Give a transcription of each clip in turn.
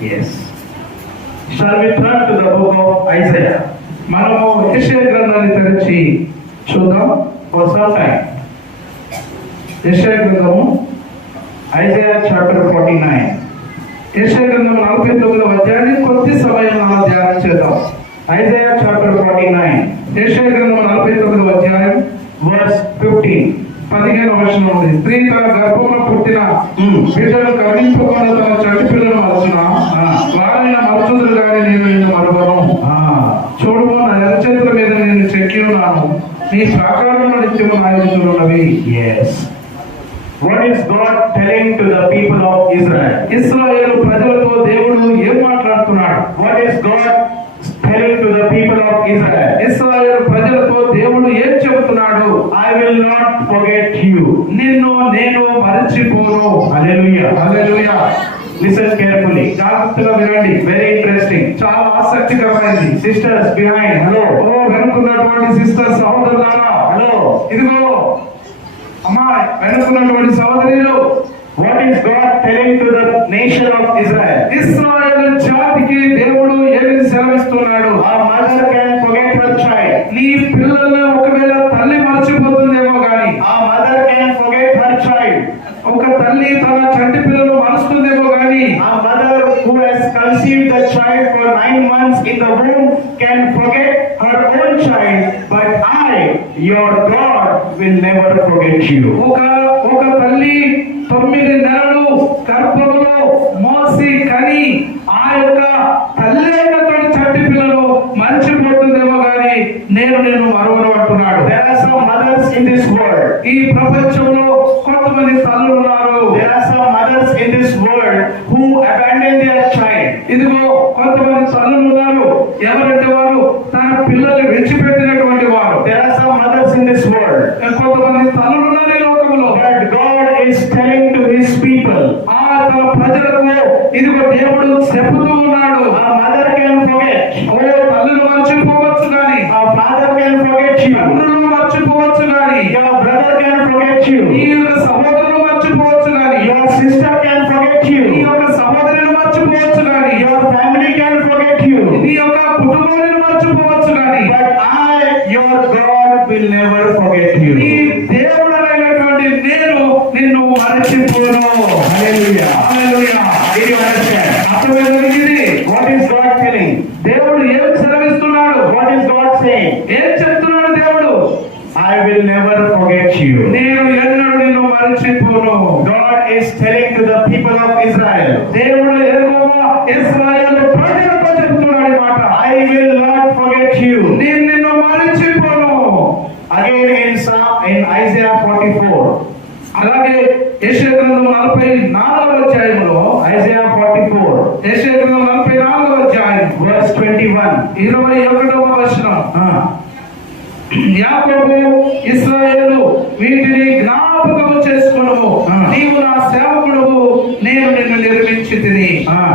Yes. Shall we turn to the book of Isaiah? మనము యెషయా గ్రంథాన్ని తెరిచి చూద్దాం for some time. యెషయా గ్రంథము Isaiah chapter 49. యెషయా గ్రంథం 49వ అధ్యాయాన్ని కొద్ది సమయం మనం ధ్యానం చేద్దాం. Isaiah chapter 49. యెషయా గ్రంథం 49వ అధ్యాయం verse 15. 15వ వచనం ఉంది. స్త్రీ తన గర్భమున పుట్టిన బిడ్డను కరుణింపకుండా తన చంటి పిల్లను మరచునా వారిని మరచుదురు గాని నేను నిన్ను మరువను. చూడుము నా ఎర్రచేతుల మీద నేను చెక్కి ఉన్నాను, నీ ప్రాకారంలో నిత్యము నా ఎదురు ఉన్నవి. Yes. What is God telling to the people of Israel? ఇశ్రాయేలు ప్రజలతో దేవుడు ఏం మాట్లాడుతున్నాడు? What is God telling to the people of Israel? ఇశ్రాయేలు ప్రజలతో దేవుడు ఏం చెబుతున్నాడు? I will not forget you. నిన్ను నేను మరచిపోను. హల్లెలూయా, హల్లెలూయా. Listen carefully. జాగ్రత్తగా వినండి. Very interesting. చాలా ఆసక్తికరమైనది. Sisters behind. హలో. ఓ వెనుకున్నటువంటి సిస్టర్స్ సహోదరులారా. హలో. ఇదిగో అమ్మా వెనుకున్నటువంటి సహోదరులు. What is God telling to the nation of Israel? ఇశ్రాయేలు జాతికి దేవుడు ఏమి సెలవిస్తున్నాడు? A mother can forget her child. నీ పిల్లలను ఒకవేళ తల్లి మర్చిపోతుందేమో గాని a mother can forget her child. ఒక తల్లి తన చంటి పిల్లలను మరుస్తుందేమో గాని a mother who has conceived the child for 9 months in the womb can forget her own child, but I, your God, will never forget you. ఒక తల్లి 9 నెలలు గర్భంలో మోసి కని ఆ యొక్క తల్లి అయినటువంటి చంటి పిల్లలు మర్చిపోతుందేమో గాని నేను నిన్ను మరువను అంటున్నాడు. There are some mothers in this world. ఈ ప్రపంచంలో కొంతమంది తల్లులు ఉన్నారు. There are some mothers in this world who abandon their child. ఇదిగో కొంతమంది తల్లులు ఉన్నారు. ఎవరంటే వారు తన పిల్లల్ని విడిచిపెట్టినటువంటి వారు. There are some mothers in this world. కొంతమంది తల్లులు ఉన్నారు ఈ లోకంలో. But God is telling to his people. ఆ తన ప్రజలకు ఇదిగో దేవుడు చెబుతూ ఉన్నాడు. A mother can forget. ఓ తల్లులు మర్చిపోవచ్చు గాని a father can forget you. తండ్రులు మర్చిపోవచ్చు గాని your brother can forget you. నీ యొక్క సహోదరులు మర్చిపోవచ్చు గాని your sister can forget you. నీ యొక్క సహోదరులు మర్చిపోవచ్చు గాని your family can forget you. నీ యొక్క కుటుంబాన్ని మర్చిపోవచ్చు గాని but I, your God, will never forget you. నీ దేవుడైనటువంటి నేను నిన్ను మర్చిపోను. హల్లెలూయా, హల్లెలూయా. Do you understand? అర్థమైంది? What is God telling? దేవుడు ఏం సెలవిస్తున్నాడు? What is God saying? ఏం చెప్తున్నాడు దేవుడు? I will never forget you. నేను ఎన్నడూ నిన్ను మర్చిపోను. God is telling to the people of Israel. దేవుడు యెహోవా ఇశ్రాయేలు ప్రజలకు చెప్తున్నాడు ఈ మాట. I will not forget you. నేను నిన్ను మర్చిపోను. Again in Isaiah 44. అలాగే యెషయా గ్రంథం 44వ అధ్యాయంలో Isaiah 44. యెషయా గ్రంథం 44వ అధ్యాయం verse 21. 21వ వచనం. యాకోబు ఇశ్రాయేలు వీటిని జ్ఞాపకం చేసుకొనుము, నీవు నా సేవకుడువు, నేను నిన్ను నిర్మించితిని.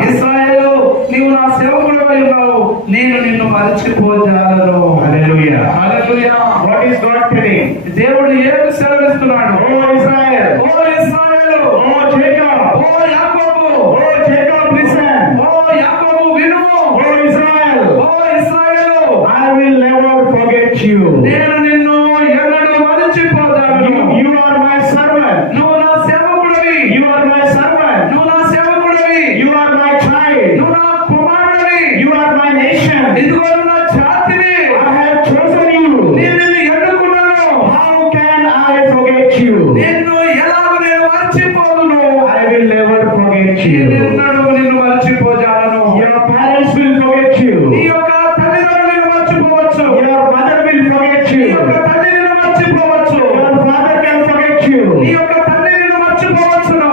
ఇశ్రాయేలు నీవు నా సేవకుడువై ఉన్నావు, నేను నిన్ను మరచిపోజాలను. Hallelujah, hallelujah. What is God telling? దేవుడు ఏమి సెలవిస్తున్నాడు? ఓ ఇశ్రాయేల్, ఓ ఇశ్రాయేలు, ఓ జేకబ్, ఓ యాకోబు, ఓ జేకబ్ లిసన్, ఓ యాకోబు వినుము, ఓ ఇశ్రాయేల్, ఓ ఇశ్రాయేలు, I will never forget you. నేను నిన్ను ఎన్నడూ మరచిపోతాను. You are my servant. నువ్వు నా సేవకుడివి. You are my servant. నువ్వు నా సేవకుడివి. You are my child. నువ్వు నా కుమారుడివి. You are my nation. ఇదిగో నువ్వు నా జాతివి. I have chosen you. నేను నిన్ను ఎన్నుకున్నాను. How can I forget you? నిన్ను ఎలాగో నేను మరచిపోదును. I will never forget you. నేను ఎన్నడూ నిన్ను మరచిపోజాలను. Your parents will forget you. నీ యొక్క తల్లిదండ్రులు నిన్ను మరచిపోవచ్చు. Your mother will forget you. నీ యొక్క తల్లి నిన్ను మరచిపోవచ్చు. Your father can forget you. నీ యొక్క తల్లి నిన్ను మరచిపోవచ్చును.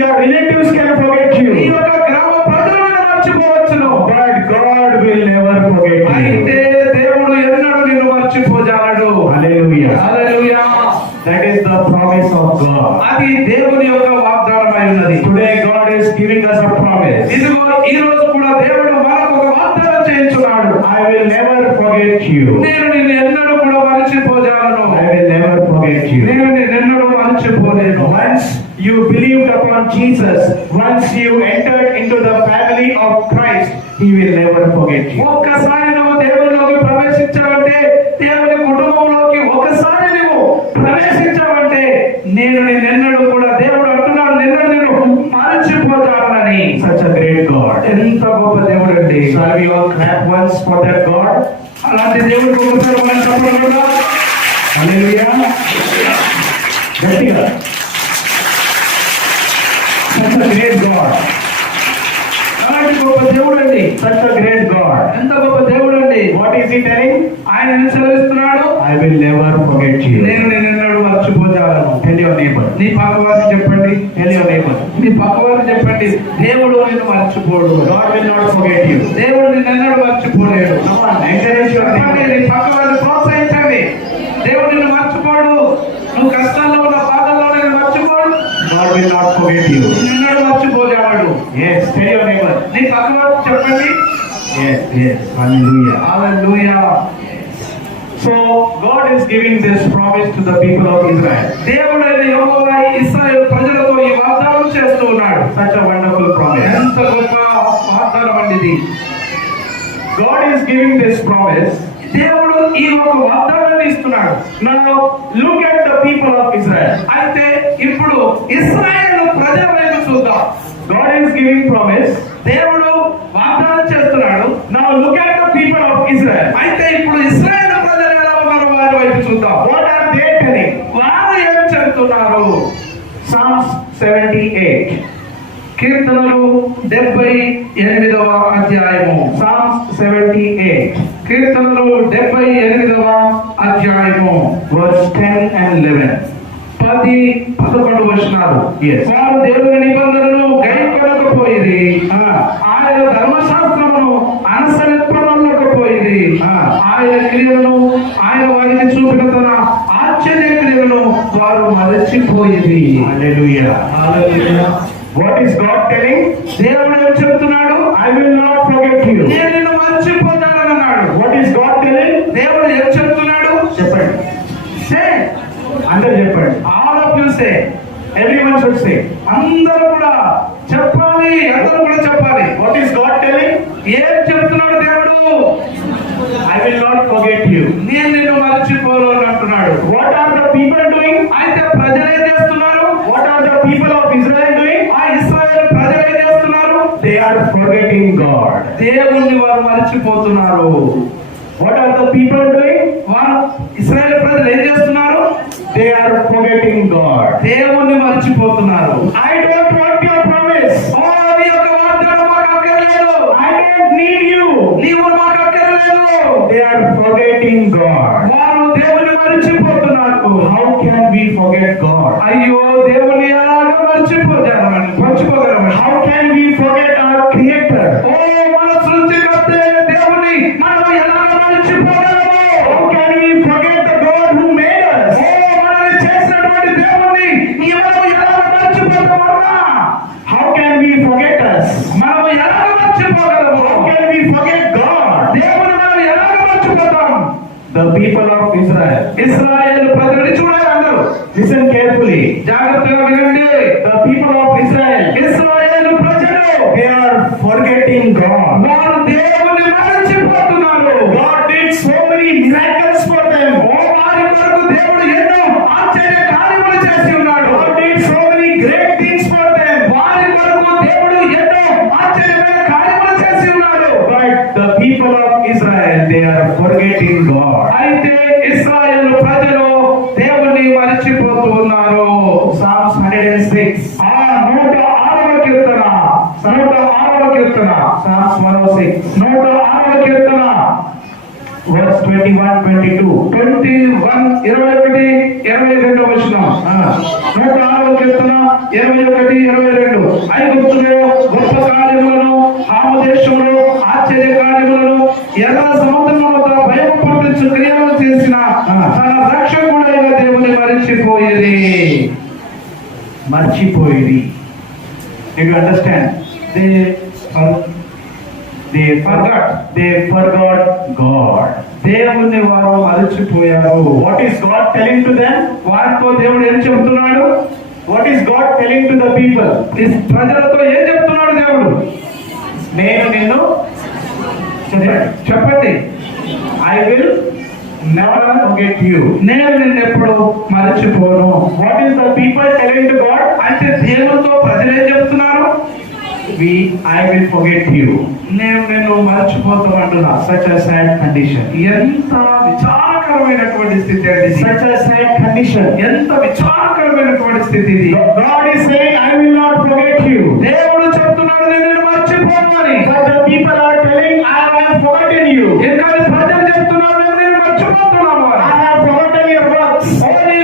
Your relatives can forget you. నీ యొక్క గ్రామ ప్రజలు నిన్ను మరచిపోవచ్చును. But God will never forget you. అయితే దేవుడు ఎన్నడూ నిన్ను మరచిపోజాలడు. హల్లెలూయా, హల్లెలూయా. That is the promise of God. అది దేవుని యొక్క వాగ్దానమై ఉన్నది. Today God is giving us a promise. ఇదిగో ఈ రోజు కూడా దేవుడు మనకు ఒక వాగ్దానం చేయించున్నాడు. I will never forget you. నేను నిన్ను ఎన్నడూ కూడా మరచిపోజాలను. I will never forget you. నేను నిన్ను ఎన్నడూ మరచిపోలేను. Once you believed upon Jesus, once you entered into the family of Christ, He will never forget you. ఒక్కసారి నువ్వు దేవునిలోకి ప్రవేశించావంటే, దేవుని కుటుంబంలోకి ఒకసారి నువ్వు ప్రవేశించావంటే, నేను నిన్నెన్నడూ కూడా దేవుడు అంటున్నాడు, నిన్నడు నేను మరచిపోతానని. Such a great God. ఎంత గొప్ప దేవుడు అండి. Shall we all clap once for that God? అలాంటి దేవుడికి ఒకసారి మనం చెప్పడం కూడా. Hallelujah. గట్టిగా. Such a great God. అలాంటి గొప్ప దేవుడు అండి. Such a great God. ఎంత గొప్ప దేవుడు అండి. What is He telling? ఆయన ఏం సెలవిస్తున్నాడు? I will never forget you. నేను నిన్నెన్నడూ మర్చిపోతాను. Tell your neighbor. నీ పక్కవారికి చెప్పండి. Tell your neighbor. మీ పక్కవారికి చెప్పండి, దేవుడు నిన్ను మర్చిపోడు. God will not forget you. దేవుడు నిన్నెన్నడూ మర్చిపోలేడు. Come on, encourage your చెప్పండి, neighbor. నీ పక్కవారిని ప్రోత్సహించండి. దేవుడు నిన్ను మర్చిపోడు. నువ్వు కష్టాల్లో ఉన్న బాధల్లో నేను మర్చిపోడు. God will not forget you. నిన్నడు మర్చిపోలేవాడు. Yes, tell your neighbor. నీ పక్కవారికి చెప్పండి. Yes, yes. Hallelujah. Hallelujah. So God is giving this promise to the people of Israel. దేవుడైన యెహోవా ఇశ్రాయేలు ప్రజలతో ఈ వాగ్దానం చేస్తూ ఉన్నాడు. Such a wonderful promise. ఎంత గొప్ప వాగ్దానం అండి ఇది. God is giving this promise. దేవుడు ఈ ఒక వాగ్దానాన్ని ఇస్తున్నాడు. Now look at the people of Israel. అయితే ఇప్పుడు ఇశ్రాయేలు ప్రజల వైపు చూద్దాం. God is giving promise. దేవుడు వాగ్దానం చేస్తున్నాడు. Now look at the people of Israel. అయితే ఇప్పుడు ఇశ్రాయేలు ప్రజలు ఎలా ఉన్నారు, వారి వైపు చూద్దాం. What are they telling? వారు ఏం చెబుతున్నారు? Psalms 78. కీర్తనలు 78వ అధ్యాయము. Psalms 78. కీర్తనలు 78వ అధ్యాయము Verse 10 and 11. 10-11 వచనాలు. Yes. వారు దేవుని నిబంధనను గైకొనకపోయిరి, ఆయన ధర్మశాస్త్రమును అనుసరింపనొల్లకపోయిరి, ఆయన క్రియలను, ఆయన వారికి చూపిన తన ఆశ్చర్య క్రియలను వారు మరచిపోయిరి. Hallelujah. Hallelujah. What is God telling? దేవుడు ఏం చెప్తున్నాడు? I will not forget you. నేను నిన్ను మర్చిపోతానని అన్నాడు. What is God telling? దేవుడు ఏం చెప్తున్నాడు? చెప్పండి. సే, అందరూ చెప్పండి. All of you say. Everyone should say. అందరూ కూడా చెప్పాలి. అందరూ కూడా చెప్పాలి. What is God telling? ఏం చెప్తున్నాడు దేవుడు? I will not forget you. నేను నిన్ను మర్చిపోను అంటున్నాడు. What are the people doing? అయితే ప్రజలు ఏం చేస్తున్నారు? What are the people of Israel doing? ఆ ఇశ్రాయేలు ప్రజలు ఏం చేస్తున్నారు? They are forgetting God. దేవుణ్ణి వారు మర్చిపోతున్నారు. What are the people doing? వారు ఇశ్రాయేలు ప్రజలు ఏం చేస్తున్నారు? They are forgetting God. దేవుణ్ణి మర్చిపోతున్నారు. I don't want your promise. ఓ, నీ యొక్క వాగ్దానం మాకు అక్కర్లేదు. I don't need you. నీవు మాకు అక్కర్లేదు. They are forgetting God. వారు దేవుని మర్చిపోతున్నారు. How can we forget God? అయ్యో, దేవుని ఎలాగ మర్చిపోగలమని. How can we forget our Creator? ఓ, మన సృష్టికర్త దేవుని మనం ఎలాగ మర్చిపోగలము? How can we forget the God who made us? ఓ, మనల్ని చేసినటువంటి దేవుణ్ణి మనం ఎలాగ మర్చిపోతామన్నా? How can we forget us? మనం ఎలాగ మర్చిపోగలము? How can we forget God? దేవుని మనం ఎలాగ మర్చిపోతాం? The people of Israel. ఇశ్రాయేలు ప్రజలని చూడాలి అందరూ. Listen carefully. జాగ్రత్తగా వినండి. The people of Israel. ఇశ్రాయేలు ప్రజలు They are forgetting God. వారు దేవుని మరచిపోతున్నారు. God did so many miracles for them. ఓ, వారి కొరకు దేవుడు ఎన్నో ఆశ్చర్య కార్యములు చేసి ఉన్నాడు. God did so many great things for them. వారి కొరకు దేవుడు ఎన్నో ఆశ్చర్యమైన కార్యములు చేసి ఉన్నాడు. But the people of Israel, they are forgetting God. అయితే ఇశ్రాయేలు ప్రజలు దేవుణ్ణి మరచిపోతూ ఉన్నారు. Psalms 106. 106వ కీర్తన. 106వ కీర్తన. Psalms 106. 106వ కీర్తన. Verse 21, 22. 21:22 వచనం. 106వ కీర్తన 21:22. ఐగుప్తులో గొప్ప కార్యములను, హాము దేశంలో ఆశ్చర్య కార్యములను, ఎర్ర సముద్రములో భయం పుట్టించు క్రియలు చేసిన తన రక్షకుడైన దేవుని మరిచిపోయేది. మర్చిపోయేది. Did you understand? They forgot God. దేవుని వారు మరిచిపోయారు. What is God telling to them? వారితో దేవుడు ఏం చెబుతున్నాడు? What is God telling to the people? ఈ ప్రజలతో ఏం చెప్తున్నాడు దేవుడు? చెప్పండి. I will never forget you. నేను నిన్నెప్పుడు మరచిపోను. What is the people telling to God? అంటే దేవునితో ప్రజలు ఏం చెప్తున్నారు? I will forget you. నేను నిన్ను మరచిపోతాం అంటున్నా. Such a sad condition. ఎంత విచారకరమైనటువంటి స్థితి అండి. Such a sad condition. ఎంత విచారకరమైనటువంటి స్థితి ఇది. God is saying, I will not forget you. దేవుడు చెప్తున్నాడు నేను నిన్ను మర్చిపోను అని. But the people are telling, I have forgotten you. ఇంకా ప్రజలు చెప్తున్నారు నేను నిన్ను మర్చిపోతున్నాము అని. I have forgotten your works. ఓ నీ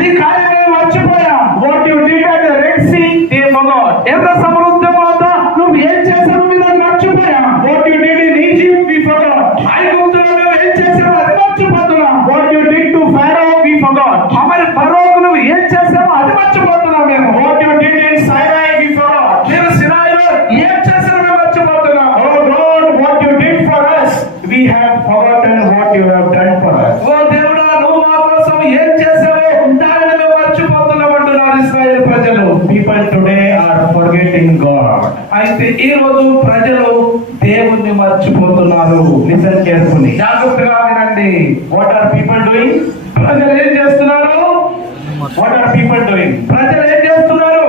నీ కార్యమే మర్చిపోయాం. What you did at the Red Sea, they forgot. ఎర్ర సముద్రం వద్ద నువ్వు ఏం చేసావు మీద మర్చిపోయాం. What you did in Egypt, we forgot. ఐగుప్తులో నువ్వు ఏం చేసావు అది మర్చిపోతున్నాం. What you did to Pharaoh, we forgot. మరి ఫరోకు నువ్వు ఏం చేసావు అది మర్చిపోతున్నాం మేము. What you did in Sinai, we forgot. నేను సినాయిలో ఏం చేసావు మేము మర్చిపోతున్నాం. Oh God, what you did for us, we have forgotten what you have done for us. ఓ దేవుడా నువ్వు మా కోసం ఏం చేసావో దానిని మేము మర్చిపోతున్నాం అంటున్నారు ఇశ్రాయేలు ప్రజలు. People today are forgetting God. అయితే ఈ రోజు ప్రజలు దేవుణ్ణి మర్చిపోతున్నారు. Listen carefully. జాగ్రత్తగా వినండి. What are people doing? ప్రజలు ఏం చేస్తున్నారు? What are people doing? ప్రజలు ఏం చేస్తున్నారు?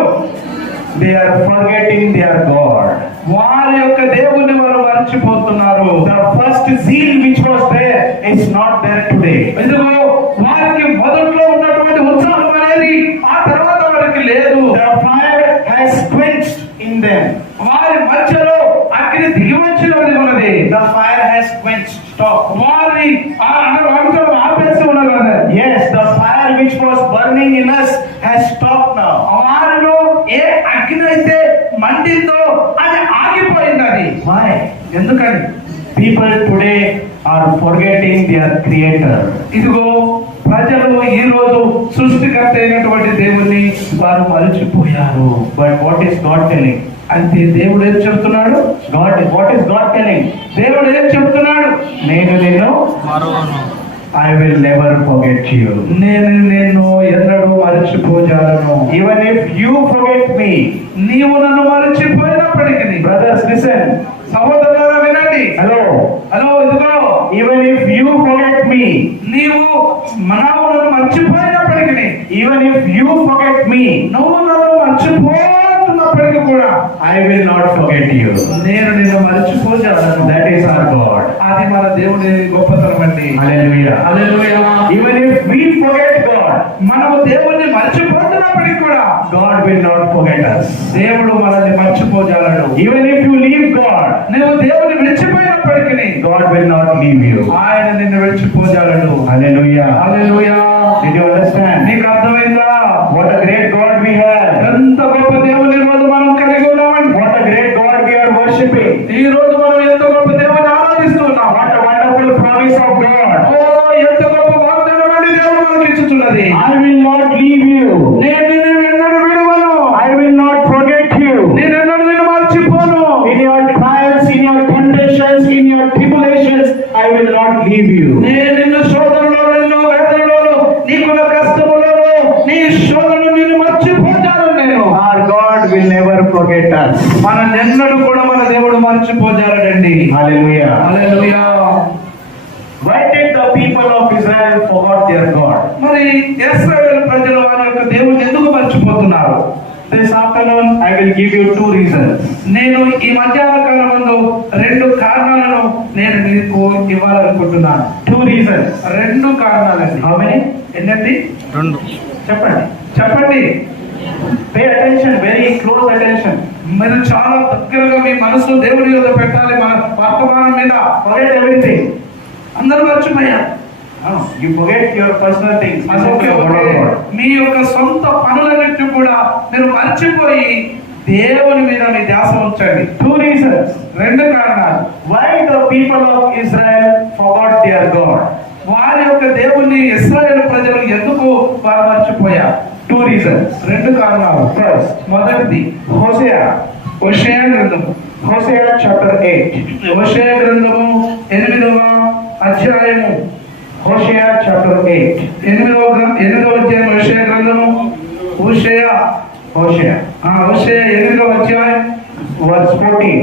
They are forgetting their God. వారి యొక్క దేవుణ్ణి వారు మర్చిపోతున్నారు. The first zeal which was there is not there today. ఇదిగో వారికి మొదట్లో ఉన్నటువంటి ఉత్సాహం అనేది ఆ తర్వాత వారికి లేదు. The fire has quenched in them. వారి మధ్యలో అగ్ని దిగివచ్చినది ఉన్నది. The fire has quenched. Stop. వారి వాటితో ఆపేసి ఉన్నది. Yes, the fire which was burning in us has stopped now. వారిలో ఏ అగ్ని అయితే మండిందో అది ఆగిపోయింది. అది Why? ఎందుకని? People today are forgetting their creator. ఇదిగో ప్రజలు ఈ రోజు సృష్టికర్త అయినటువంటి దేవుణ్ణి వారు మరచిపోయారు. But what is God telling? అంటే దేవుడు ఏం చెప్తున్నాడు? What is God telling? దేవుడు ఏం చెప్తున్నాడు? నేను నిన్ను I will never forget you. నేను నిన్ను ఎన్నడూ మరచిపోజాలను. Even if you forget me. నీవు నన్ను మరచిపోయినప్పటికీ. Brothers, listen. సహోదరులారా వినండి. Hello. ఇదిగో Even if you forget me. నీవు నన్ను మర్చిపోయినప్పటికీ. Even if you forget me. నువ్వు నన్ను మర్చిపోతున్నప్పటికీ కూడా I will not forget you. నేను నిన్ను మరచిపోజాలను. That is our God. అది మన దేవుడి గొప్పతనం అండి. Hallelujah. Hallelujah. Even if we forget God, మనము దేవుణ్ణి మర్చిపోతున్నప్పటికీ కూడా God will not forget us. దేవుడు మనల్ని మర్చిపోజాలడు. Even if you leave God, నువ్వు దేవుని విడిచిపోయినప్పటికీ God will not leave you. ఆయన నిన్ను విడిచిపోజాలడు. Hallelujah. Hallelujah. Did you understand? నీకు అర్థమైందా? What a great God we have. ఎంత గొప్ప దేవుని రోజు మనం కలిగి ఉన్నామండి. What a great God we are worshipping. ఈ రోజు మనం ఎంత గొప్ప దేవుని ఆరాధిస్తున్నాం. What a wonderful promise of God. ఓ ఎంత గొప్ప వాగ్దానం అండి దేవుడు మనకి ఇచ్చుచున్నది. I will not leave you. నేను నిన్ను ఎన్నడూ విడువను. I will not forget you. నేను ఎన్నడూ నిన్ను మర్చిపోను. In your trials, in your temptations, in your tribulations, I will not leave you. నేను నిన్ను శోధనలో, నిన్ను వేదనలో, నీకున్న కష్టములలో, నీ శోధనను నిన్ను మర్చిపోతాను నేను. Our God will never forget us. మన ఎన్నడూ కూడా మన దేవుడు మర్చిపోజాలడండి. Hallelujah. Hallelujah. Why did the people of Israel forget their God? మరి ఇశ్రాయేలు ప్రజలు వారి యొక్క దేవుడిని ఎందుకు మర్చిపోతున్నారు? This afternoon I will give you two reasons. నేను ఈ మధ్యాహ్న కాలమందు రెండు కారణాలను నేను మీకు ఇవ్వాలనుకుంటున్నాను. Two reasons. రెండు కారణాలండి. How many? ఎన్నండి? రెండు. చెప్పండి. Pay attention, very close attention. మీరు చాలా దగ్గరగా మీ మనసు దేవుని మీద పెట్టాలి. మన వర్తమానం మీద. Forget everything. అందరూ మర్చిపోయారు. You forget your personal things. Okay. మీ యొక్క సొంత పనులన్నిటి కూడా మీరు మర్చిపోయి దేవుని మీద మీ ధ్యాస ఉంచండి. Two reasons. రెండు కారణాలు. Why the people of Israel forgot their God? వారి యొక్క దేవుణ్ణి ఇశ్రాయేలు ప్రజలు ఎందుకు వారు మర్చిపోయారు? Two reasons. రెండు కారణాలు. First, మొదటిది Hosea గ్రంథము. Hosea chapter 8. హోషేయ గ్రంథము 8వ అధ్యాయము. Hosea chapter 8. 8వ అధ్యాయం హోషేయ గ్రంథము. హోషేయ 8వ అధ్యాయం verse 14.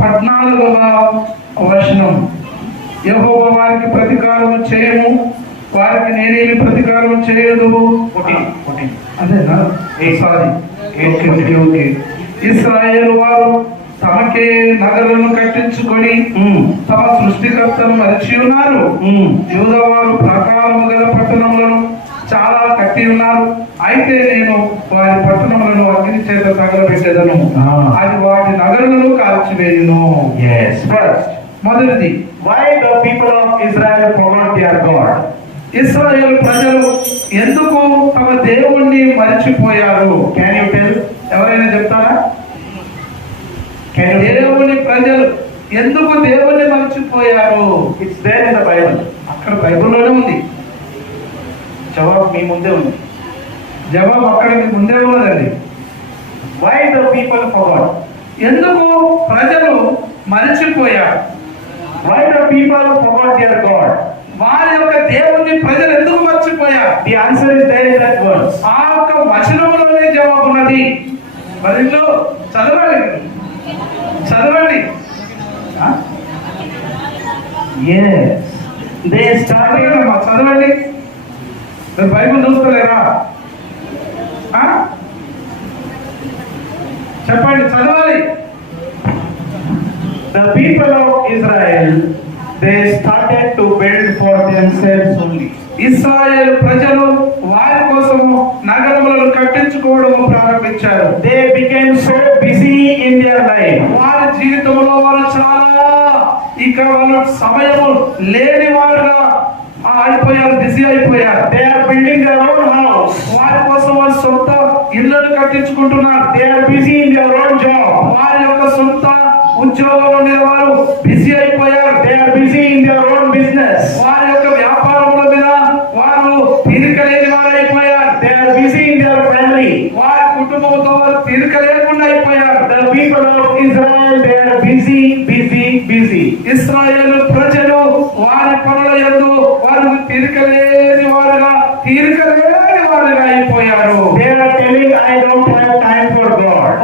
14వ వచనం, యెహోవా వారికి ప్రతీకారం చేయము, వారికి నేనేమి ప్రతీకారం చేయదు. అదేనా? Sorry, okay. ఇశ్రాయేలు వారు తమకే నగరులను కట్టించుకొని తమ సృష్టికర్తను మరిచి ఉన్నారు. యూదా వారు ప్రాకారము గల పట్టణములను చాలా కట్టి ఉన్నారు. అయితే నేను వారి పట్టణములను అగ్ని చేత తగలబెట్టేదను, అది వాటి నగరులను కాల్చివేయును. మొదటిది, why the people of Israel forgot their God? ఇశ్రాయేలు ప్రజలు ఎందుకు తమ దేవుణ్ణి మరిచిపోయారు? Can you tell? ఎవరైనా చెప్తారా? Can you tell? దేవుని ప్రజలు ఎందుకు దేవుణ్ణి మరిచిపోయారు? It's there in the Bible. అక్కడ బైబిల్లోనే ఉంది. జవాబు మీ ముందే ఉంది. జవాబు అక్కడ మీ ముందే ఉన్నదండి. Why the people forgot? ఎందుకు ప్రజలు మరిచిపోయారు? Why the people forgot their God? వారి యొక్క దేవుని ప్రజలు ఎందుకు మర్చిపోయారు? The answer is there in that verse. ఆ యొక్క వచనంలోనే జవాబు ఉన్నది. మరి ఇంట్లో చదవండి. Yes. They started. చదవండి. మీరు బైబిల్ చూస్తలేరా? చెప్పండి, చదవాలి. The people of Israel, they started to build for themselves only. ఇశ్రాయేలు ప్రజలు వారి కోసము నగరములను కట్టించుకోవడము ప్రారంభించారు. They became so busy in their life. వారి జీవితంలో వారు చాలా వాళ్ళు సమయము లేని వారుగా అయిపోయారు, బిజీ అయిపోయారు. They are building their own house. వారి కోసం వారి సొంత ఇళ్లను కట్టించుకుంటున్నారు. They are busy in their own job. వారి యొక్క సొంత ఉద్యోగంలో మీద వారు బిజీ అయిపోయారు. They are busy in their own business. వారి యొక్క వ్యాపారముల మీద వారు తీరిక లేని వారు అయిపోయారు. They are busy in their family. వారి కుటుంబంతో వారు తీరిక లేకుండా అయిపోయారు. The people of Israel, they are busy. ఇశ్రాయేలు ప్రజలు వారి పనుల యందు వారు తీరిక లేని వారుగా అయిపోయారు. They are telling, I don't have time for God.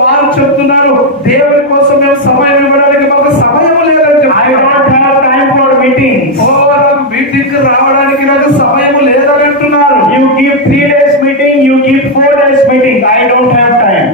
వారు చెప్తున్నారు, దేవుని కోసం మేము సమయం ఇవ్వడానికి మాకు సమయం లేదని. I don't have time for meetings. నాకు మీటింగ్ రావడానికి నాకు సమయం లేదని అంటున్నారు. You give 3 days meeting, you give 4 days meeting. I don't have time.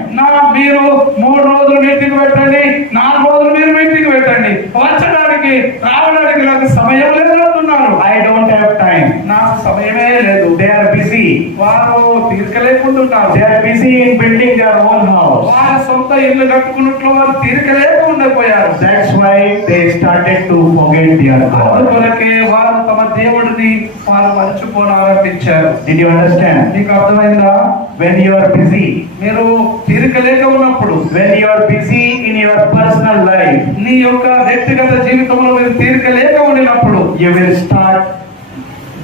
మీరు 3 రోజులు మీటింగ్ పెట్టండి, 4 రోజులు మీరు మీటింగ్ పెట్టండి, వచ్చడానికి రావడానికి నాకు సమయం లేదు అంటున్నారు. I don't have time. నాకు సమయమే లేదు. They are busy. వారు తీరిక లేకుంటున్నారు. They are busy in building their own house. వారి సొంత ఇల్లు కట్టుకున్నట్లు వారు తీరిక లేకుండా పోయారు. That's why they started to forget their God. అందుకొరకే వారు తమ దేవుడిని వారు మర్చిపోనారంభించారు. Did you understand? మీకు అర్థమైందా? When you are busy, మీరు తీరిక లేక ఉన్నప్పుడు, when you are busy in your personal life, నీ యొక్క వ్యక్తిగత జీవితంలో మీరు తీరిక లేక ఉండినప్పుడు, you will start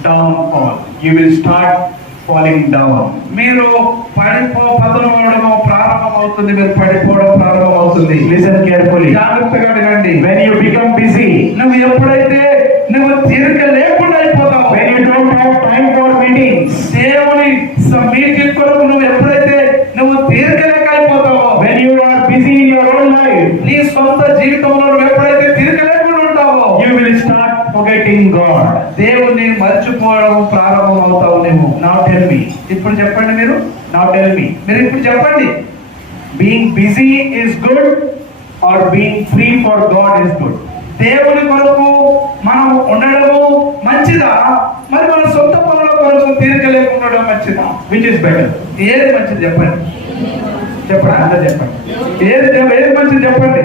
downfall. You will start falling down. మీరు పతనం అవడం ప్రారంభమవుతుంది. మీరు పడిపోవడం ప్రారంభమవుతుంది. Listen carefully. జాగ్రత్తగా వినండి. When you become busy, నువ్వు ఎప్పుడైతే నువ్వు తీరిక లేకుండా అయిపోతావు, when you don't have time for meetings, దేవుని మీటింగ్ కొరకు నువ్వు ఎప్పుడైతే నువ్వు తీరిక లేక అయిపోతావో, when you are busy in your own life, నీ సొంత జీవితంలో నువ్వు ఎప్పుడైతే తీరిక లేకుండా ఉంటావో, you will start forgetting God. దేవుణ్ణి మర్చిపోవడం ప్రారంభమవుతావు నువ్వు. Now tell me. ఇప్పుడు చెప్పండి మీరు. Now tell me. మీరు ఇప్పుడు చెప్పండి. Being busy is good or being free for God is good? దేవుని కొరకు మనం ఉండడము మంచిదా, మరి మన సొంత పనుల కొరకు తీరిక లేకుండా ఉండడం మంచిదా? Which is better? ఏది మంచిది చెప్పండి. అంతా చెప్పండి. ఏది మంచిది చెప్పండి.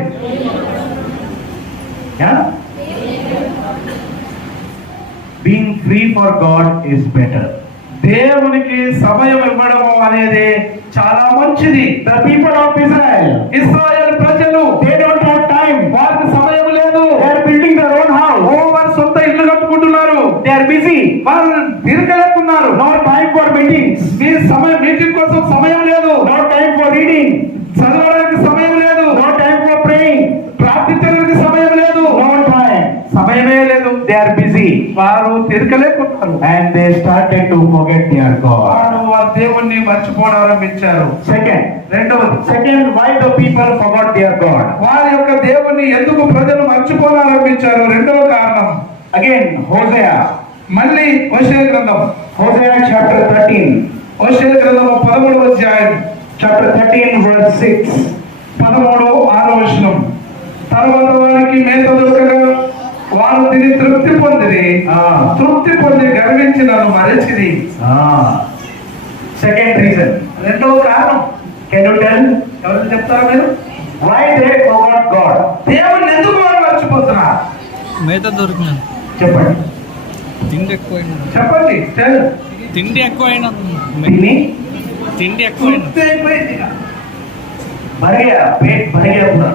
Yeah? Being free for God is better. దేవునికి సమయం ఇవ్వడము అనేది చాలా మంచిది. The people of Israel, ఇశ్రాయేలు ప్రజలు, they don't have time. వారికి సమయం లేదు. They are building their own house. వారి సొంత ఇల్లు కట్టుకుంటున్నారు. They are busy. వారు తిరగలేకున్నారు. No time for meetings. మీ సమయం మీటింగ్ కోసం సమయం లేదు. No time for reading. చదవడానికి సమయం లేదు. No time for praying. ప్రార్థించడానికి సమయం లేదు. No time. సమయమే లేదు. They are busy. వారు తిరగలేకున్నారు. And they started to forget their God. వారు దేవుణ్ణి మర్చిపోవడారంభించారు. రెండవది, why the people forgot their God? వారి యొక్క దేవుణ్ణి ఎందుకు ప్రజలు మర్చిపోవాలనిపించారు? రెండవ కారణం. Again, Hosea. మళ్ళీ హోషేయ గ్రంథం, Hosea chapter 13. హోషేయ గ్రంథము 13వ అధ్యాయం, Chapter 13 verse 6. 13వ తర్వాత వారికి మేత దొరకగా వారు తిని తృప్తి పొందిరి, తృప్తి పొంది గర్వించి నన్ను మరచిరి. Second reason. రెండవ కారణం. Can you tell ఎవరు చెప్తారా మీరు? why they forgot God? దేవుని ఎందుకు వారు మర్చిపోతున్నారు? మేత దొరికినాను, చెప్పండి. తిండి ఎక్కువైనా, చెప్పండి. Tell. తిండి ఎక్కువైనా, తిని తిండి ఎక్కువైనా, తృప్తి అయిపోయింది. भर गया, पेट भर गया पूरा.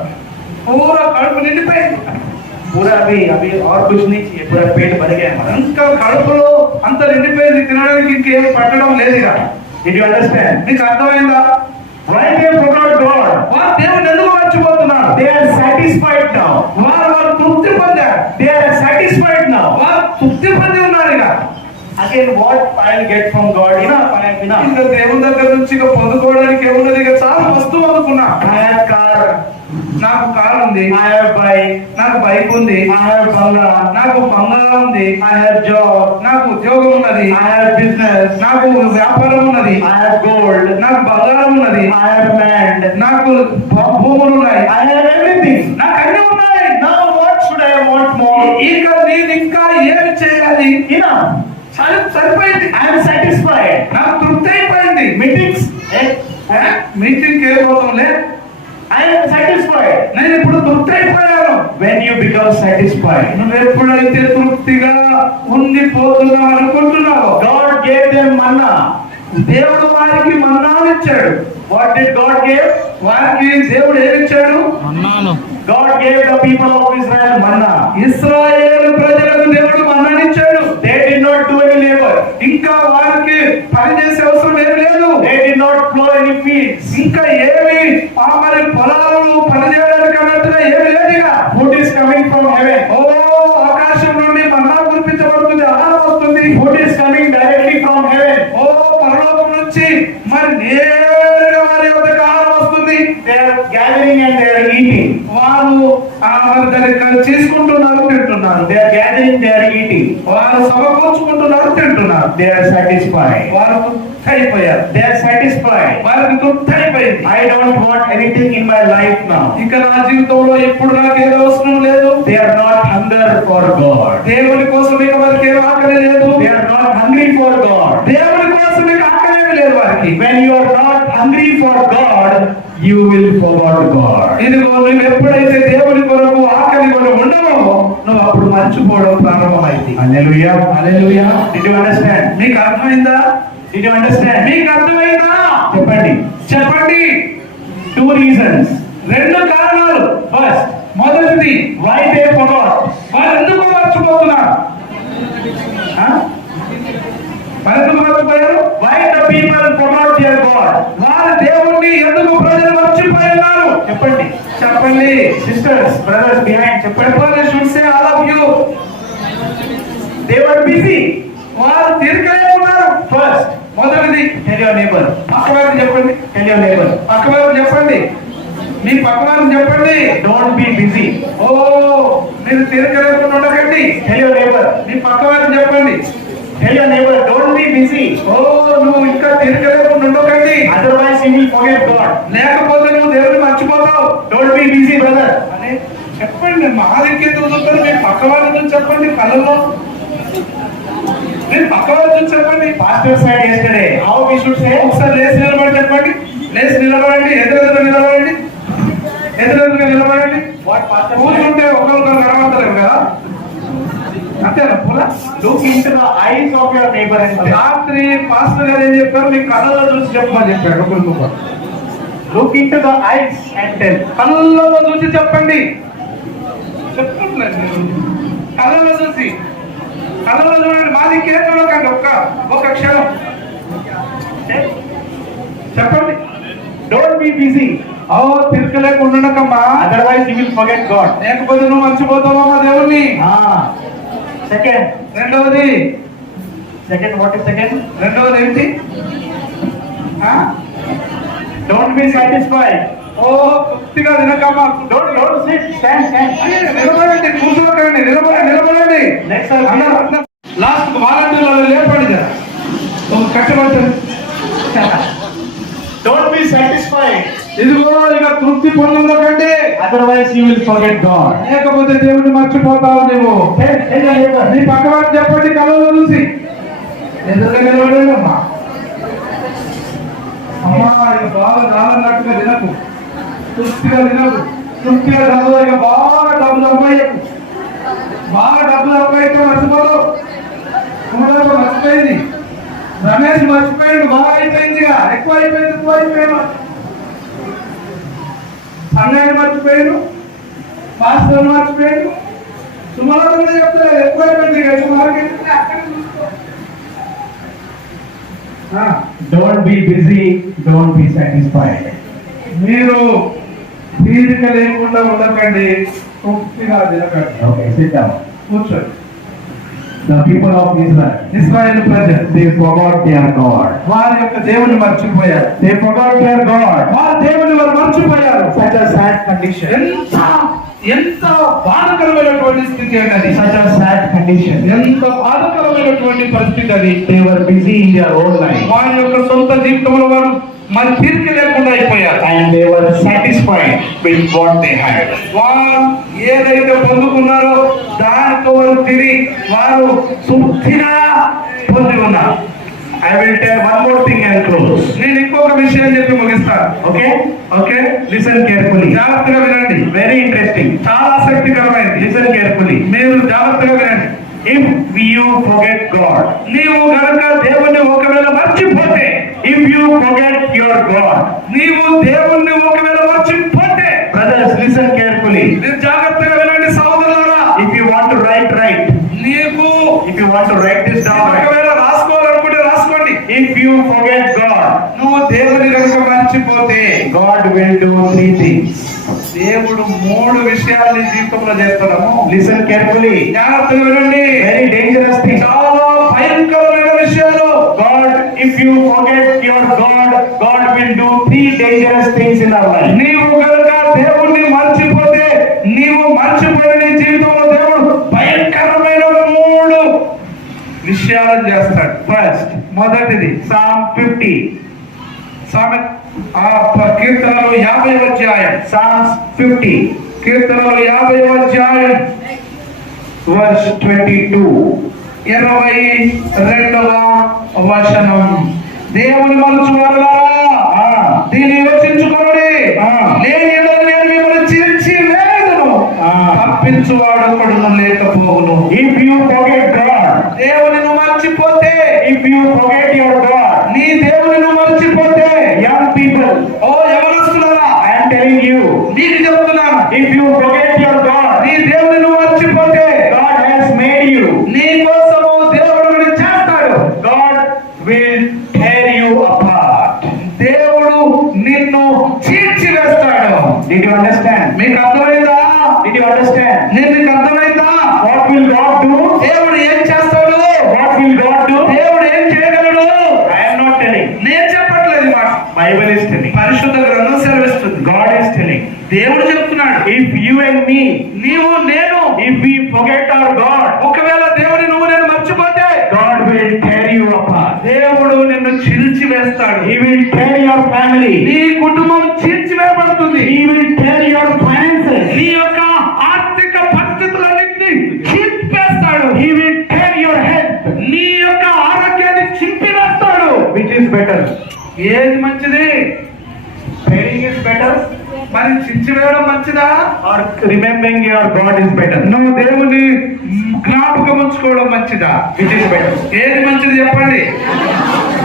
పూరా కడుపు నిండిపోయింది. पूरा अभी और कुछ नहीं चाहिए, पूरा पेट भर गया हमारा. ఇంకా కడుపులో అంత నిండిపోయింది, తినడానికి ఇంకేం పట్టడం లేదు ఇక. Did you understand? మీకు అర్థమైందా? Why they forgot God? వారు దేవుని ఎందుకు మర్చిపోతున్నారు? They are satisfied now. వారు తృప్తి పొందారు. They are satisfied now. వారు తృప్తి పొంది ఉన్నారు ఇక. Again, what I'll get from God? Enough. ఇంకా దేవుని దగ్గర నుంచి ఇక పొందుకోవడానికి ఏమున్నది? ఇక చాలా వస్తువు అనుకున్నా. I have car. నాకు కారు ఉంది, I have bike. నాకు బైక్ ఉంది, I have bangla. నాకు బంగారం ఉంది, I have job. నాకు ఉద్యోగం ఉన్నది, I have business. నాకు వ్యాపారం ఉన్నది, I have gold. నాకు బంగారం ఉన్నది, I have land. నాకు భూములు ఉన్నాయి, I have everything. నాకు అన్ని ఉన్నాయి. Now what should I want more? ఇక నేను ఇంకా ఏమి చేయాలి? Enough. సరిపోయింది. I am satisfied. నాకు తృప్తి అయిపోయింది. Meetings. మీటింగ్ వెళ్ళిపోతాంలే, I am satisfied. నేను ఇప్పుడు తృప్తి అయిపోయాను. When you become satisfied, నువ్వు ఎప్పుడైతే తృప్తిగా ఉండిపోతున్నావు అనుకుంటున్నావు, God gave them manna. దేవుడు వారికి మన్నానిచ్చాడు. What did God give? వారికి దేవుడు ఏమిచ్చాడు? అన్నాను. God gave the people of Israel manna. ఇశ్రాయేలు ప్రజలకు దేవుడు మన్నానిచ్చాడు. They did not do any labor. ఇంకా వారికి పని చేసే అవసరం ఏమి లేదు. They did not plow any fields. ఇంకా ఏమి మరి పొలాలు పని చేయడానికి అన్నట్టుగా ఏమి లేదు. ఇక Food is coming from heaven. ఓ ఆకాశం నుండి మన్నా కురిపించబడుతుంది, ఆహారం వస్తుంది. Food is coming directly from heaven. ఓ పరలోకం నుంచి మరి నేరుగా వారి వద్దకు ఆహారం వస్తుంది. They are gathering and they are eating. వారు మరి దాన్ని చేసుకుంటున్నారు, తింటున్నారు. They are gathering, they are eating. వారు సమకూర్చుకుంటున్నారు, తింటున్నారు. They are satisfied. వారు తృప్తి అయిపోయారు. They are satisfied. వారికి తృప్తి అయిపోయింది. I don't want anything in my life now. ఇక నా జీవితంలో ఇప్పుడు నాకేదో అవసరం లేదు. They are not hunger for God. దేవుని కోసం ఇక వారికి ఏం ఆకలి లేదు. They are not hungry for God. దేవుని కోసం ఇక ఆకలి లేదు వారికి. When you are not hungry for God, you will forget God. ఇదిగో నువ్వు ఎప్పుడైతే దేవుని కొరకు ఆకలి కొని ఉండవో నువ్వు అప్పుడు మర్చిపోవడం ప్రారంభమైంది. Hallelujah. Hallelujah. Did you understand? మీకు అర్థమైందా? Did you understand? మీకు అర్థమైందా? చెప్పండి. చెప్పండి. 2 reasons. రెండు కారణాలు. First, మొదటిది, why they forgot? వారు ఎందుకు మర్చిపోతున్నారు? వారు ఎందుకు మర్చిపోయారు? Why the people forgot their God? వారు దేవుణ్ణి ఎందుకు ప్రజలు మర్చిపోయినారు? చెప్పండి. చెప్పండి. Sisters, brothers behind, చెప్పండి. Everybody should say all of you. They were busy. వారు తీరికలే ఉన్నారు. First, మొదటిది, tell your neighbor. పక్కవారు చెప్పండి. Tell your neighbor. పక్కవారు చెప్పండి. మీ పక్కవారు చెప్పండి. Don't be busy. ఓ మీరు తీరిక లేకుండా ఉండకండి. Tell your neighbor. మీ పక్కవారు చెప్పండి. Tell your neighbor, don't be busy. ఓ నువ్వు ఇంకా తీరిక లేకుండా ఉండకండి. Otherwise you will forget God. లేకపోతే నువ్వు దేవుని మర్చిపోతావు. Don't be busy, brother. అని చెప్పండి. మా దిక్కెందుకు చూస్తారు? మీ పక్కవారి నుంచి చెప్పండి. కళ్ళలో మీరు పక్కవారి నుంచి చెప్పండి. Pastor said yesterday, how we should say? ఒకసారి లేచి నిలబడి చెప్పండి. లేచి నిలబడండి. ఎదురెదురు నిలబడండి. ఎదురెదురుగా నిలబడండి. What pastor said? కూర్చుంటే ఒకరికొకరు కనబడతలేరు కదా, అంతేనా? పూల Look into the eyes of your neighbor and say, రాత్రి పాస్టర్ గారు ఏం చెప్పారు? మీ కళ్ళలో చూసి చెప్పమని చెప్పాడు. ఒకరికొకరు look into the eyes and tell. కళ్ళలో చూసి చెప్పండి. చెప్పట్లేదు. కళ్ళలో చూసి, కళ్ళలో చూడండి. మా దిక్కే చూడకండి. ఒక క్షణం చెప్పండి. Don't be busy. Oh తిరగలేకుండా ఉండకమ్మా. Otherwise you will forget God. లేకపోతే నువ్వు మర్చిపోతావమ్మా దేవుణ్ణి. Second. రెండవది, Second, what is second? రెండవది ఏంటి? Don't be satisfied. ఓ తృప్తిగా తినకమ్మా. Don't sit. Stand. నిలబడండి, కూర్చోకండి, నిలబడండి. Next time. లాస్ట్ వాలంటీర్లలో లేపండి జర. ఒక కట్టబట్టండి. Don't be satisfied. ఇదిగో ఇక తృప్తి పొందకండి, Otherwise you will forget God. లేకపోతే దేవుడిని మర్చిపోతావు నువ్వు. నీ పక్కవాడు చెప్పండి కళ్ళలో చూసి, ఎదురుగా నిలబడండి అమ్మా. అమ్మా ఇక బాగా నాలన్నట్టుగా తినకు, తృప్తిగా తినకు, తృప్తిగా డబ్బులు ఇక బాగా డబ్బులు అమ్మాయికు, బాగా డబ్బులు అమ్మాయితే మర్చిపోతావు. కుమ్మడకు మర్చిపోయింది, రమేష్ మర్చిపోయాడు, బాగా అయిపోయింది, ఇక ఎక్కువ అయిపోయాడు. సంఘాన్ని మర్చిపోయాడు, పాస్టర్ మర్చిపోయాడు, సుమారు చెప్తారు ఎక్కువ అయిపోయింది, ఇక సుమారు అక్కడ చూసుకో. Don't be busy. Don't be satisfied. మీరు తీరిక లేకుండా ఉండకండి, తృప్తిగా తినకండి. Okay, sit down. కూర్చోండి. The people of Israel, ఇశ్రాయేలు ప్రజలు they forgot their God. వారి యొక్క దేవుని మర్చిపోయారు. They forgot their God. వారి దేవుని వారు మర్చిపోయారు. Such a sad condition. ఎంత బాధకరమైనటువంటి స్థితి అన్నది. Such a sad condition. ఎంత బాధకరమైనటువంటి పరిస్థితి అది. They were busy in their own life. వారి యొక్క సొంత జీవితంలో వారు మరి తీరిక లేకుండా అయిపోయారు. And they were satisfied with what they had. వారు ఏదైతే పొందుకున్నారో దానితో వారు తిరిగి వారు తృప్తిగా పొంది ఉన్నారు. I will tell one more thing and close. నేను ఇంకొక విషయం చెప్పి ముగిస్తాను. Okay, Listen carefully. జాగ్రత్తగా వినండి. Very interesting. చాలా ఆసక్తికరమైనది. Listen carefully. మీరు జాగ్రత్తగా వినండి. If you forget God, నీవు గనుక దేవుణ్ణి ఒకవేళ మర్చిపోతే, if you forget your God, నీవు దేవుణ్ణి ఒకవేళ మర్చిపోతే, brothers, listen carefully. మీరు జాగ్రత్తగా వినండి సహోదరులారా. If you want to write, నీకు if you want to write this down, ఒకవేళ రాసుకోవాలనుకుంటే రాసుకోండి. if you forget God, నువ్వు దేవుని కనుక మర్చిపోతే God will do 3 things. దేవుడు 3 విషయాలు నీ జీవితంలో చేస్తున్నాము. Listen carefully. జాగ్రత్తగా వినండి. Very dangerous thing. చాలా భయంకరమైన విషయాలు. God, if you forget your God, God will do 3 dangerous things in our life. నీవు కనుక దేవుణ్ణి మర్చిపోతే, నీవు మర్చిపోయిన నీ జీవితంలో దేవుడు భయంకరమైన 3 విషయాలను చేస్తాడు. ఫస్ట్, మొదటిది Psalm 50. కీర్తనలు 50వ అధ్యాయం. Psalms 50, కీర్తనలు 50వ అధ్యాయం verse 22. 22వ వచనం. దేవుని మరచువారులారా, దీన్ని యోచించుకొనుడి. లేని యెడల నేను మిమ్మల్ని చీల్చి వేయుదును, తప్పించువాడు ఒకడును లేకపోవును. If you forget God, దేవుని నువ్వు మర్చిపోతే, if you forget your God, నీ దేవుని నువ్వు మర్చిపోతే, young people, oh యవనస్తులారా, I am telling you, నీకు చెప్తున్నాను, if you forget your God, నీ దేవుని నువ్వు మర్చిపోతే, God has made you. నీ కోసము దేవుడు ఒకటి చేస్తాడు. God will tear you apart. దేవుడు నిన్ను చీల్చి వేస్తాడు. Did you understand? మీకు అర్థమైందా? Did you understand? నీకు అర్థమైందా? What will God do? దేవుడు ఏం చేస్తాడు? What will God do? దేవుడు ఏం చేయగలడు? I am not telling. నేను చెప్పట్లేదు ఈ మాట. Bible is telling. పరిశుద్ధ గ్రంథం సెలవిస్తుంది. God is telling. దేవుడు చెప్తున్నాడు. If you and me, నీవు నేను if we forget our God, ఒకవేళ దేవుని నువ్వు నేను మర్చిపోతే, God will tear you apart. దేవుడు నిన్ను చీల్చి వేస్తాడు. He will tear your family. నీ కుటుంబం చీల్చి వేయబడుతుంది. He will tear your finances. నీ యొక్క ఆర్థిక పరిస్థితులన్నింటినీ చింపేస్తాడు. He will tear your health. నీ యొక్క ఆరోగ్యాన్ని చింపివేస్తాడు. Which is better? ఏది మంచిది? Tearing is better మరి చించివేయడం మంచిదా? or remembering your God is better? నువ్వు దేవుని జ్ఞాపకం ఉంచుకోవడం మంచిదా? Which is better? ఏది మంచిది చెప్పండి.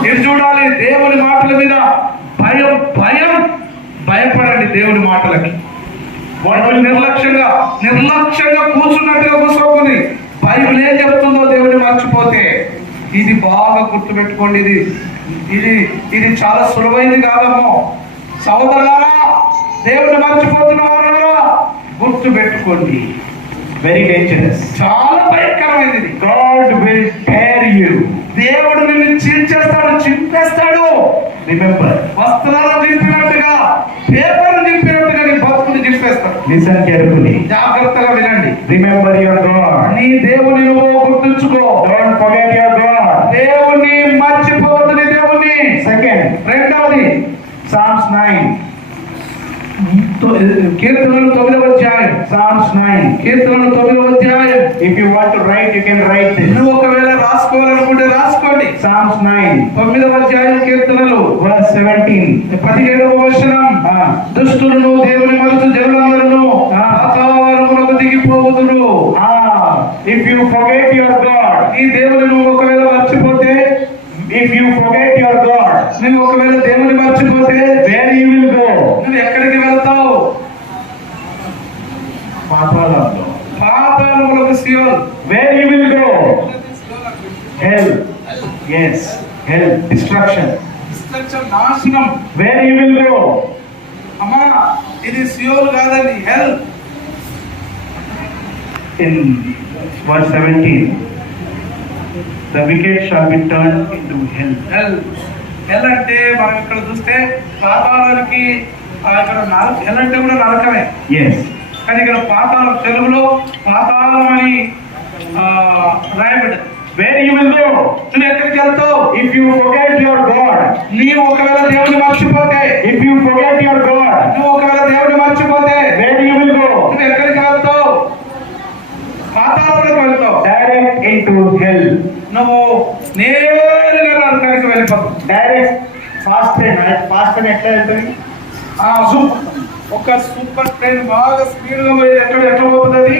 ఇది చూడాలి. దేవుని మాటల మీద భయపడండి. దేవుని మాటలకి వాళ్ళు నిర్లక్ష్యంగా కూర్చున్నట్టుగా కూర్చోకుని బైబిల్ ఏం చెప్తుందో దేవుని మర్చిపోతే, ఇది బాగా గుర్తుపెట్టుకోండి. ఇది చాలా సులువైంది కాదమ్మో సహోదరులారా. దేవుని మర్చిపోతున్న వారులారా గుర్తు పెట్టుకోండి. Very dangerous. చాలా భయంకరమైనది. God will tear you. దేవుడు నిన్ను చీల్చేస్తాడు, చింపేస్తాడు. Remember. వస్త్రాలను చింపినట్టుగా పేపర్ చింపినట్టుగా నీ బతుకుని చింపేస్తాడు. Listen carefully. జాగ్రత్తగా వినండి. Remember your God. నీ దేవుని నువ్వు గుర్తుంచుకో. Don't forget your God. దేవుని మర్చిపోవద్దు నీ దేవుని. Second, రెండవది Psalms 9. కీర్తనలు 9వ అధ్యాయం. Psalms 9. కీర్తనలు 9వ అధ్యాయం. If you want to write, you can write this. నువ్వు ఒకవేళ రాసుకోవాలనుకుంటే రాసుకోండి. Psalms 9, 9వ అధ్యాయం కీర్తనలు verse 17. 17వ వచనం. దుష్టులను దేవుని మరుచు జనులందరూ పాతాళమునకు దిగిపోవుదురు. If you forget your God, ఈ దేవుని నువ్వు ఒకవేళ మర్చిపోతే, if you forget your God, నువ్వు ఒకవేళ దేవుని మర్చిపోతే where you will go? నువ్వు ఎక్కడికి వెళ్తావు? పాతాళంలో. పాతాళములకు సియోన్. Where you will go? Hell. Yes, hell, destruction. నాశనం. Where you will go? అమ్మా ఇది సియోన్ కాదండి, హెల్. In verse 17, the wicked shall be turned into hell. హెల్. హెల్ అంటే మనం ఇక్కడ చూస్తే పాతాళానికి ఇక్కడ హెల్ అంటే కూడా నరకమే. Yes. కానీ ఇక్కడ పాతాళం, తెలుగులో పాతాళం అని రాయబడ్డది. Where you will go? నువ్వు ఎక్కడికి వెళ్తావు? If you forget your God, నీవు ఒకవేళ దేవుని మర్చిపోతే, if you forget your God, నువ్వు ఒకవేళ దేవుని మర్చిపోతే where you will go? నువ్వు ఎక్కడికి వెళ్తావు? పాతాళానికి వెళ్తావు. Direct into hell. నువ్వు నేరుగా నరకానికి వెళ్ళిపోతావు. Direct, fast train. Fast train ఎట్లా వెళ్తుంది? ఒక సూపర్ ట్రైన్ బాగా స్పీడ్ గా పోయి ఎట్లా పోతుంది?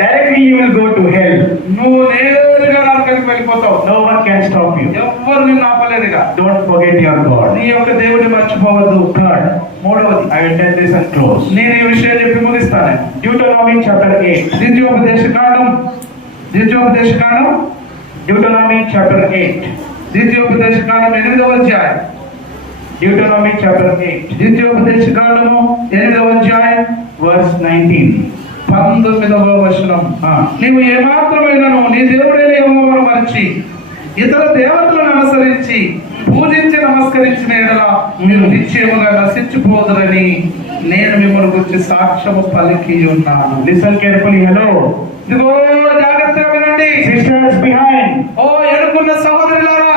Directly you will go to hell. నువ్వు నేరుగా నరకానికి వెళ్ళిపోతావు. No one can stop you. ఎవ్వరు నిన్ను ఆపలేదుగా. Don't forget your God. నీ యొక్క దేవుడిని మర్చిపోవద్దు. Third, మూడవది, I will tell this and close. నేను ఈ విషయం చెప్పి ముగిస్తాను. Deuteronomy chapter 8. ద్వితీయోపదేశకాండం. Deuteronomy chapter 8. ద్వితీయోపదేశకాండం 8వ అధ్యాయం. Deuteronomy chapter 8, ద్వితీయోపదేశకాండము 8వ అధ్యాయం verse 19. 19వ వచనం. నీవు ఏమాత్రమైనను నీ దేవుడైన యెహోవాను మరచి ఇతర దేవతలను అనుసరించి పూజించి నమస్కరించిన ఎడల మీరు నిశ్చయముగా నశించిపోదురని నేను మిమ్మల్ని గురించి సాక్ష్యము పలికి ఉన్నాను. Listen carefully. Hello. ఇదిగో జాగ్రత్తగా వినండి. Sisters behind. ఓ ఎడుకున్న సహోదరులారా,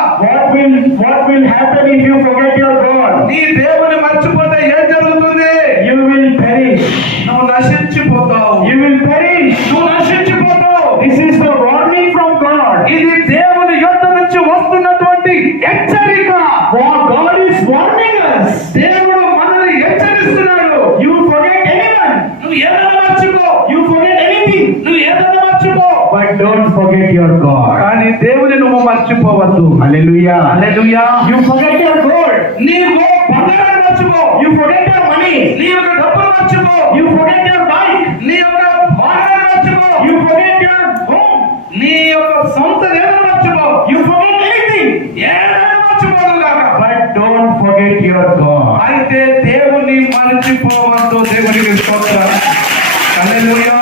What will happen if you forget your God? నీ దేవుని మర్చిపోతే ఏం జరుగుతుంది? You will perish. నువ్వు నశించిపోతావు. You will perish. నువ్వు నశించిపోతావు. This is the warning from God. ఇది దేవుని యొద్ద నుంచి వస్తున్నటువంటి హెచ్చరిక. God is warning us. దేవుడు మనల్ని హెచ్చరిస్తున్నాడు. You forget anyone. నువ్వు ఏదైనా మర్చిపో. You forget anything. నువ్వు ఏదైనా మర్చిపో. But don't forget your God. కానీ దేవుని నువ్వు మర్చిపోవద్దు. Hallelujah. Hallelujah. You forget your gold. నీవు బంగారాన్ని మర్చిపో. You forget your money. నీ యొక్క డబ్బులు మర్చిపో. You forget your bike. నీ యొక్క వాహనాన్ని మర్చిపో. You forget your home. నీ యొక్క సొంత దేవుని మర్చిపో. You forget anything. ఏదైనా మర్చిపోదు కాక. But don't forget your God. అయితే దేవుని మర్చిపోవద్దు. దేవునికి స్తోత్రం. హల్లెలూయా.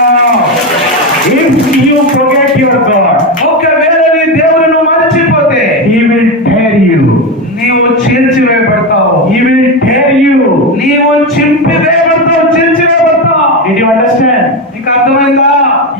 If you forget your God, ఒకవేళ నీ దేవుని నువ్వు మర్చిపోతే He will tear you. నీవు చీల్చివేయబడతావు. He will tear you. నీవు చింపివేయబడతావు, చీల్చివేయబడతావు. Did you understand? నీకు అర్థమైందా?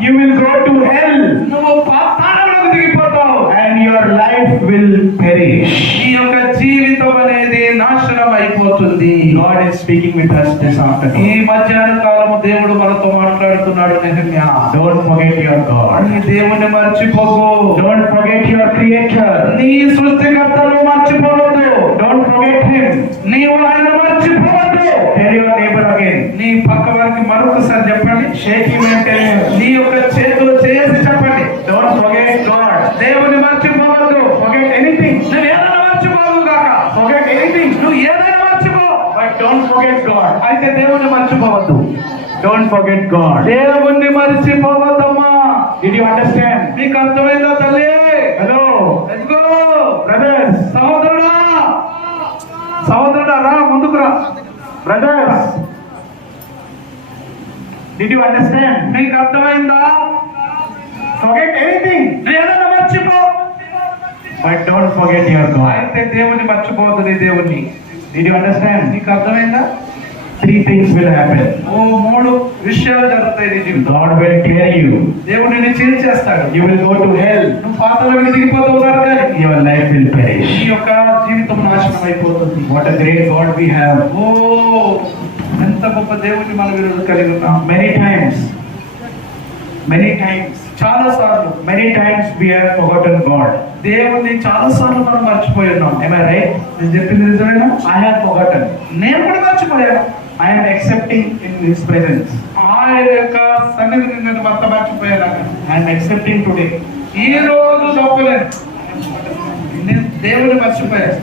You will go to hell నువ్వు పాతాళంలోకి దిగిపోతావు. and your life will perish. నీ యొక్క జీవితం అనేది నాశనం అయిపోతుంది. God is speaking with us this ఈ afternoon. మధ్యాహ్న కాలము దేవుడు మనతో మాట్లాడుతున్నాడు. నెహమ్యా, Don't forget your God. నీ దేవుని మర్చిపోకు. Don't forget your Creator. నీ సృష్టికర్తను మర్చిపోవద్దు. Don't forget Him. నీవు ఆయన మర్చిపోవద్దు. Tell your neighbor again. నీ పక్క వారికి మరొకసారి చెప్పండి. Shake him and tell him. నీ యొక్క చేతులు చేసి చెప్పండి. Don't forget God. దేవుని మర్చిపోవద్దు. Forget anything. నువ్వు ఏదైనా మర్చిపోవు కాక. Forget anything. నువ్వు ఏదైనా మర్చిపో. But don't forget God. అయితే దేవుని మర్చిపోవద్దు. Don't forget God. దేవుణ్ణి మర్చిపోవద్దమ్మా. Did you understand? నీకు అర్థమైందా తల్లి? Hello. ఎదుగో Brothers. సహోదరుడా, సహోదరుడా రా, ముందుకు రా. Brothers. Did you understand? నీకు అర్థమైందా? Forget anything. నువ్వు ఏదైనా మర్చిపో. But don't forget your God. అయితే దేవుని మర్చిపోవద్దు నీ దేవుణ్ణి. Did you understand? నీకు అర్థమైందా? 3 things will happen. ఓ 3 విషయాలు జరుగుతాయి నీ జీవితంలో. God will tear you. దేవుడు నిన్ను చీల్చేస్తాడు. You will go to hell. నువ్వు పాతాళానికి దిగిపోతూ ఉన్నారు కానీ Your life will perish. నీ యొక్క జీవితం నాశనం అయిపోతుంది. What a great God we have. ఓ ఎంత గొప్ప దేవుడిని మనం ఈరోజు కలిగి ఉన్నాం. Many times, చాలా సార్లు many times we have forgotten God. దేవుడిని చాలా సార్లు మనం మర్చిపోయి ఉన్నాం. Am I right? నేను చెప్పింది నిజమేనా? I have forgotten. నేను కూడా మర్చిపోయాను. I am accepting in His presence. ఆయన యొక్క సన్నిధిని నేను మొత్తం మర్చిపోయాను. I am accepting today. ఈ రోజు తప్పలేదు. నేను దేవుడిని మర్చిపోయాను.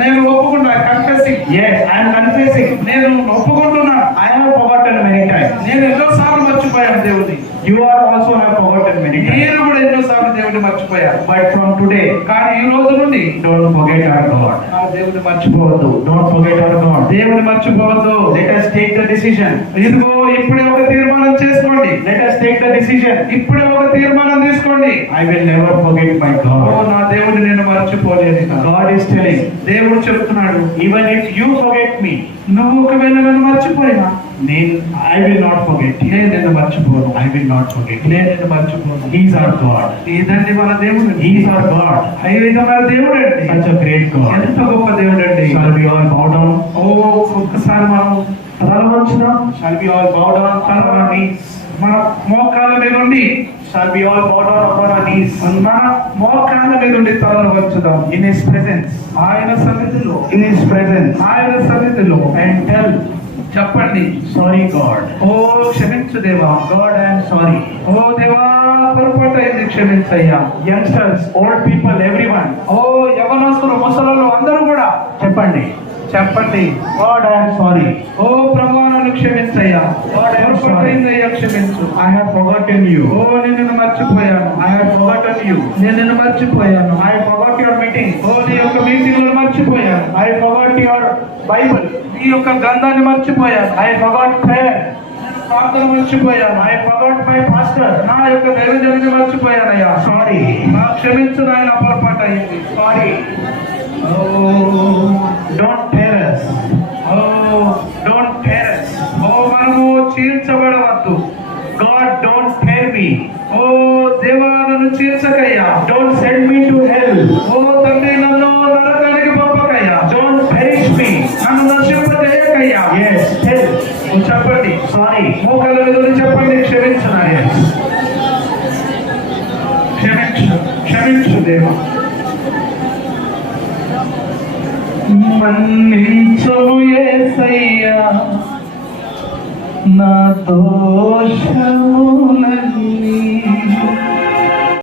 నేను ఒప్పుకున్నా. Confessing. Yes, I am confessing. నేను ఒప్పుకుంటున్నా. I have forgotten many times. నేను ఎన్నోసార్లు మర్చిపోయాను దేవుడిని. You are also have forgotten many times. నేను కూడా ఎన్నోసార్లు దేవుడిని మర్చిపోయాను. But from today, కానీ ఈ రోజు నుండి don't forget our God. ఆ దేవుడిని మర్చిపోవద్దు. Don't forget our God. దేవుడిని మర్చిపోవద్దు. Let us take the decision. ఇదిగో ఇప్పుడే ఒక తీర్మానం చేసుకోండి. Let us take the decision. ఇప్పుడే ఒక తీర్మానం తీసుకోండి. I will never forget my oh God. నా దేవుడిని నేను మర్చిపోలేను. God is telling, దేవుడు చెప్తున్నాడు, even if you forget me, నువ్వు ఒకవేళ నన్ను మర్చిపోయినా then I will not forget you. నేను నిన్ను మర్చిపోను. I will not forget you. నేను నిన్ను మర్చిపోను. He is our God. ఇదండి మన దేవుడు. He is our God. ఇది మన దేవుడు అండి. Such a great God. ఎంత గొప్ప దేవుడు అండి. Shall we all bow down? ఓ ఒక్కసారి మనం తల వంచుదాం. Shall we all bow down on our knees? మన మోకాళ్ళ మీద ఉండి Shall we all bow down upon our knees? మన మోకాళ్ళ మీద ఉండి తలను వంచుదాం. In His presence. ఆయన సన్నిధిలో, In His presence. ఆయన సన్నిధిలో And tell, చెప్పండి, sorry God. ఓ క్షమించు దేవా. God, I am sorry. ఓ దేవా పొరపాటు అయింది, క్షమించయ్యా. Youngsters, old people, everyone. ఓ యవనస్తులు, ముసలోళ్ళు అందరూ కూడా చెప్పండి. God, I am sorry. ఓ ప్రభువా నన్ను క్షమించయ్యా. God, I am పొరపాటు sorry. అయిందయ్యా, క్షమించు. I have forgotten oh you. నేను నిన్ను మర్చిపోయాను. I have forgotten you. నేను నిన్ను మర్చిపోయాను. I forgot your meeting. ఓ నీ యొక్క మీటింగ్లు మర్చిపోయాను. I forgot your Bible. నీ యొక్క గ్రంథాన్ని మర్చిపోయాను. I forgot prayer. ప్రార్థన మర్చిపోయాను. I forgot my pastor. నా యొక్క దైవజనుని మర్చిపోయానయ్యా. Sorry. నా క్షమించు నాయన, పొరపాటు అయింది. Sorry. Don't tear us. Don't tear us. ఓ మనము చీల్చబడవద్దు. God, don't tear me. ఓ దేవా నన్ను చీల్చకయ్యా. Don't send me to hell. ఓ తండ్రి నన్ను నరకానికి పంపకయ్యా. Don't perish me. నన్ను నశింపజేయకయ్యా. Yes, tell. ఓ చెప్పండి, Sorry. మోకాళ్ళ మీద ఉండి చెప్పండి, క్షమించు నాయన. క్షమించు దేవా. మన్నించుము యేసయ్యా నా దోషములన్నీ.